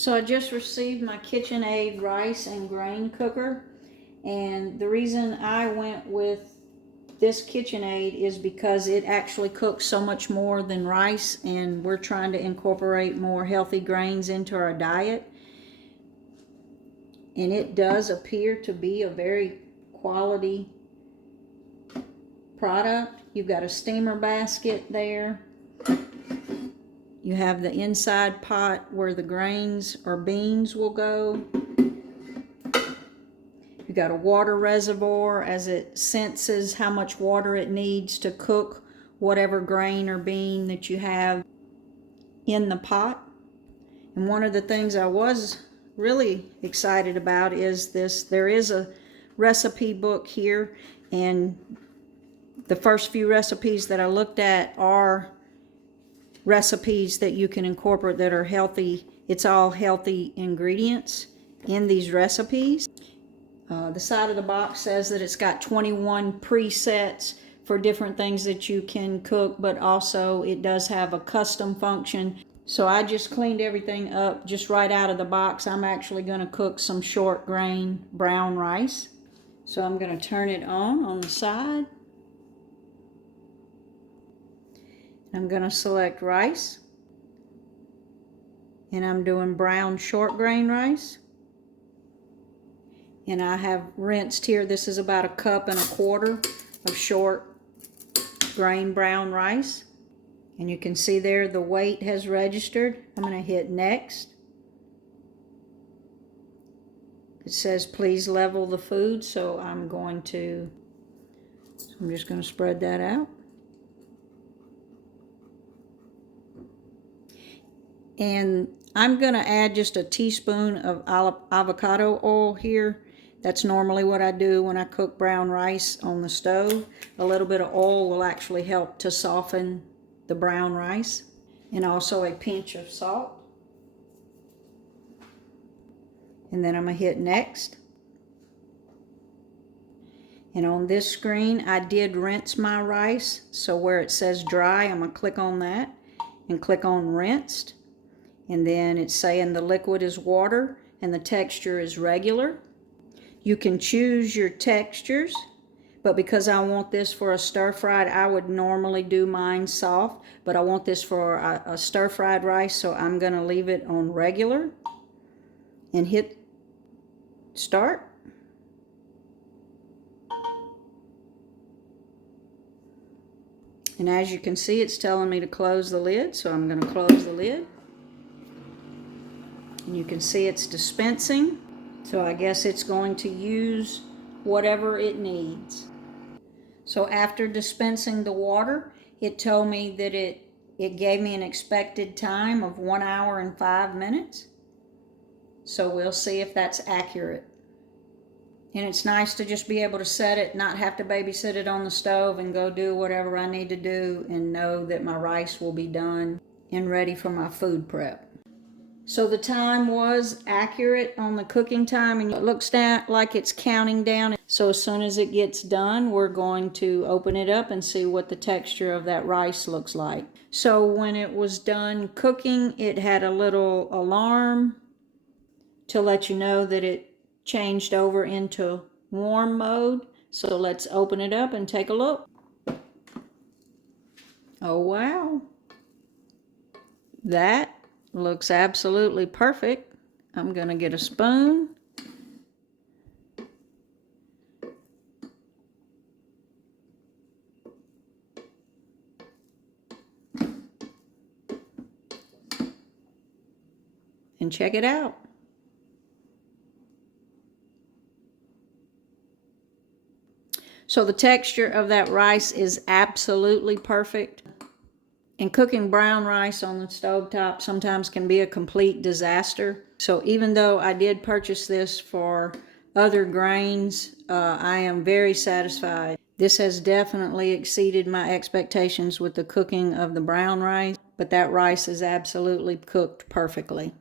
So I just received my KitchenAid rice and grain cooker, and the reason I went with this KitchenAid is because it actually cooks so much more than rice, and we're trying to incorporate more healthy grains into our diet. And it does appear to be a very quality product. You've got a steamer basket there. You have the inside pot where the grains or beans will go. You've got a water reservoir as it senses how much water it needs to cook whatever grain or bean that you have in the pot. And one of the things I was really excited about is this. There is a recipe book here, and the first few recipes that I looked at are recipes that you can incorporate that are healthy. It's all healthy ingredients in these recipes. The side of the box says that it's got 21 presets for different things that you can cook, but also it does have a custom function. So I just cleaned everything up just right out of the box. I'm actually going to cook some short grain brown rice. So I'm going to turn it on the side. I'm going to select rice, and I'm doing brown short grain rice, and I have rinsed here. This is about 1.25 cups of short grain brown rice, and you can see there the weight has registered. I'm going to hit next. It says please level the food, so I'm just going to spread that out. And I'm going to add just a teaspoon of avocado oil here. That's normally what I do when I cook brown rice on the stove. A little bit of oil will actually help to soften the brown rice. And also a pinch of salt. And then I'm going to hit next. And on this screen, I did rinse my rice. So where it says dry, I'm going to click on that and click on rinsed. And then it's saying the liquid is water and the texture is regular. You can choose your textures, but because I want this for a stir-fried, I would normally do mine soft, but I want this for a stir-fried rice, so I'm going to leave it on regular and hit start. And as you can see, it's telling me to close the lid, so I'm going to close the lid. And you can see it's dispensing, so I guess it's going to use whatever it needs. So after dispensing the water, it told me that it gave me an expected time of 1 hour and 5 minutes. So we'll see if that's accurate. And it's nice to just be able to set it, not have to babysit it on the stove and go do whatever I need to do, and know that my rice will be done and ready for my food prep. So the time was accurate on the cooking time, and it looks like it's counting down. So as soon as it gets done, we're going to open it up and see what the texture of that rice looks like. So when it was done cooking, it had a little alarm to let you know that it changed over into warm mode. So let's open it up and take a look. Oh wow. That looks absolutely perfect. I'm going to get a spoon. And check it out. So the texture of that rice is absolutely perfect. And cooking brown rice on the stovetop sometimes can be a complete disaster. So even though I did purchase this for other grains, I am very satisfied. This has definitely exceeded my expectations with the cooking of the brown rice, but that rice is absolutely cooked perfectly.